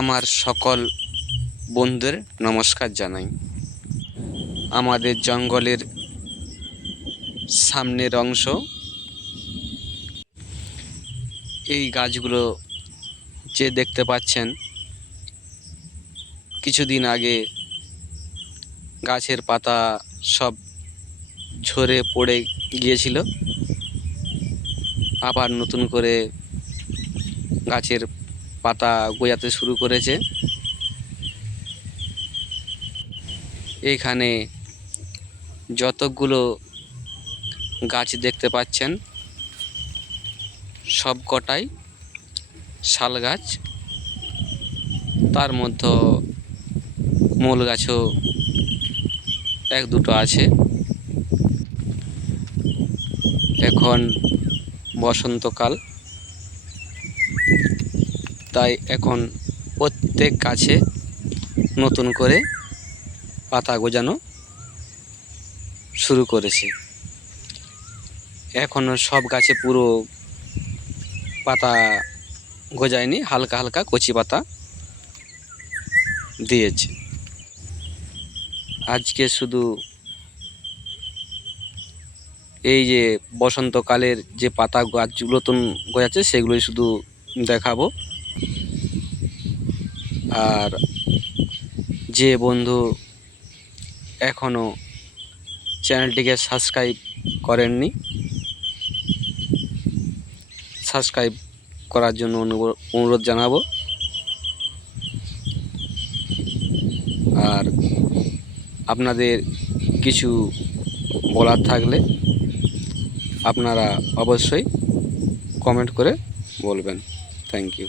আমার সকল বন্ধুদের নমস্কার জানাই। আমাদের জঙ্গলের সামনের অংশ, এই গাছগুলো যে দেখতে পাচ্ছেন, কিছুদিন আগে গাছের পাতা সব ঝরে পড়ে গিয়েছিল। আবার নতুন করে গাছের পাতা গজাতে শুরু করেছে। এইখানে যতগুলো গাছ দেখতে পাচ্ছেন সব কটাই শাল গাছ। তার মধ্যে মূল গাছও এক দুটো আছে। এখন বসন্তকাল, তাই এখন প্রত্যেক গাছে নতুন করে পাতা গজানো শুরু করেছে। এখনও সব গাছে পুরো পাতা গজায়নি, হালকা হালকা কচি পাতা দিয়েছে। আজকে শুধু এই যে বসন্তকালের যে পাতা গাছগুলো নতুন গজাচ্ছে সেগুলোই শুধু দেখাবো। আর যে বন্ধু এখনও চ্যানেলটিকে সাবস্ক্রাইব করেননি, সাবস্ক্রাইব করার জন্য অনুরোধ জানাবো। আর আপনাদের কিছু বলার থাকলে আপনারা অবশ্যই কমেন্ট করে বলবেন। Thank you.